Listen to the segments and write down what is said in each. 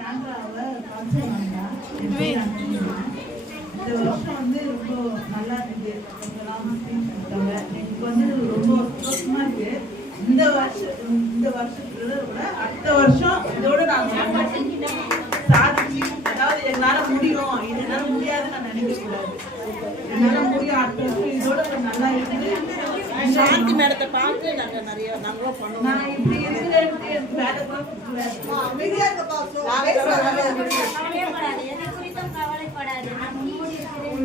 சாண்ட்ராவை function வந்தா இந்த வருஷம் வந்து ரொம்ப நல்லா இருக்குது. எனக்கு வந்து ரொம்ப சந்தோஷமா இருக்கு. இந்த வருஷத்துல விட அடுத்த வருஷம் இதோட நான் சாதிச்சு, அதாவது என்னால முடியும், இது என்னால முடியாதுன்னு நான் நினைக்க கூடாது. என்னால முடியும், அடுத்த வருஷம் இதோட நல்லா இருக்குது. சாந்தி மேடத்தை பார்த்து நாங்கள் நிறைய நாங்களும் பண்ணுவோம். நான் இப்படி இருக்கிறேன் வேலை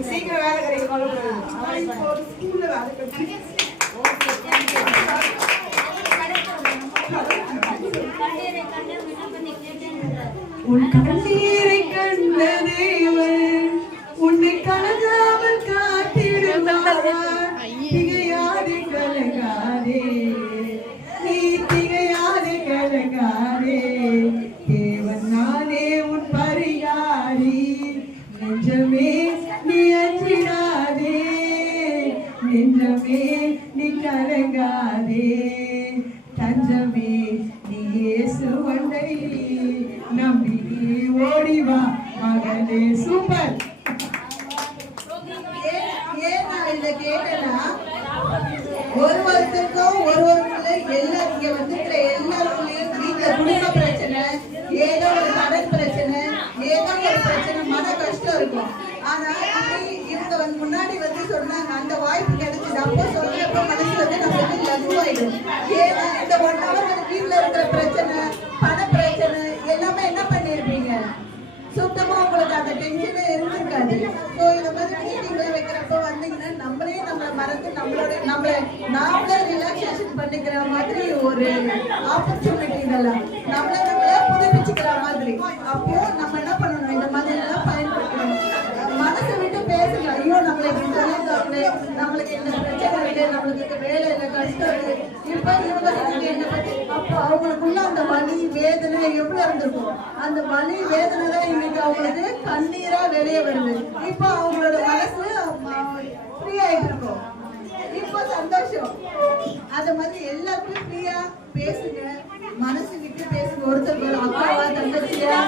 சீக்கிரம் வேலை கிடைக்கும். ஸ்கூல்ல வேலை கிடைக்கும். உன் கண்ணீரை கண்ட தேவன் உன்னை கலங்காமல் காத்திடுவார். திகையாதே கலங்காதே, நீ திகையாதே கலங்காதே, தேவன் நானே உன் பரிகாரி. நெஞ்சமே நீ அஞ்சிடாதே, நெஞ்சமே நீ கலங்காதே, தஞ்சமே நீ இயேசு வண்டை நம்பி ஓடிவா மகனே. சூப்பர். ஏன் நான் இதை கேட்டேன்னா, ஒருத்தருக்கும் எல்லாருக்கும் வந்துக்கிற எல்லாருக்குள்ளேயும் வீட்டுல குடும்ப பிரச்சனை, ஏதோ ஒரு கடன் பிரச்சனை, ஏதோ ஒரு பிரச்சனை, மன கஷ்டம் இருக்கும். ஆனா இவங்க முன்னாடி வந்து சொன்னாங்க, அந்த வாய்ப்பு கிடைச்சது. அப்போ சொல்றப்ப மனசு வந்து நம்மளுக்கு லகுவாயிடும். ஏன்னா இந்த 1 hour வீட்டுல இருக்கிற பிரச்சனை, பண பிரச்சனை எல்லாமே என்ன பண்ணிருப்பீங்க, சுத்தமா உங்களுக்கு அந்த டென்ஷனே இருந்திருக்காது. ஸோ இந்த மாதிரி மீட்டிங்ல வைக்கிறப்ப வந்தீங்கன்னா நம்மளே நம்மளை மறந்து நாமளே ரிலாக்ஸேஷன் பண்ணிக்கிற மாதிரி ஒரு ஆப்பர்ச்சுனிட்டி. இதெல்லாம் நம்மளே புதுப்பிச்சுக்கிற மாதிரி. அப்போ நம்ம என்ன பண்ணணும், இந்த மாதிரி எல்லாம் பயன்படுத்தணும். மனசை விட்டு பேசுங்க. ஐயோ நம்மளுக்கு நம்மளுக்கு இந்த பிரச்சனை இருக்கு, நம்மளுக்கு வேலை இல்லை, கஷ்டம் இருக்கு. இப்ப இவங்க என்ன பத்தி அப்போ அவங்களுக்குள்ள அந்த வலி வேதனை எவ்வளவு இருந்திருக்கும். அந்த வலி வேதனை தான் இன்னைக்கு அவங்களுக்கு கண்ணீரா வெளியே வருது. இப்போ அவங்களோட மனசு ஃப்ரீ ஆயிட்டு இருக்கும். இப்போ சந்தோஷம். அத மாதிரி எல்லாருக்கும் ஃப்ரீயா பேசுங்க, மனசு விட்டு பேசுங்க. ஒருத்தர் அக்காவா தங்கச்சியா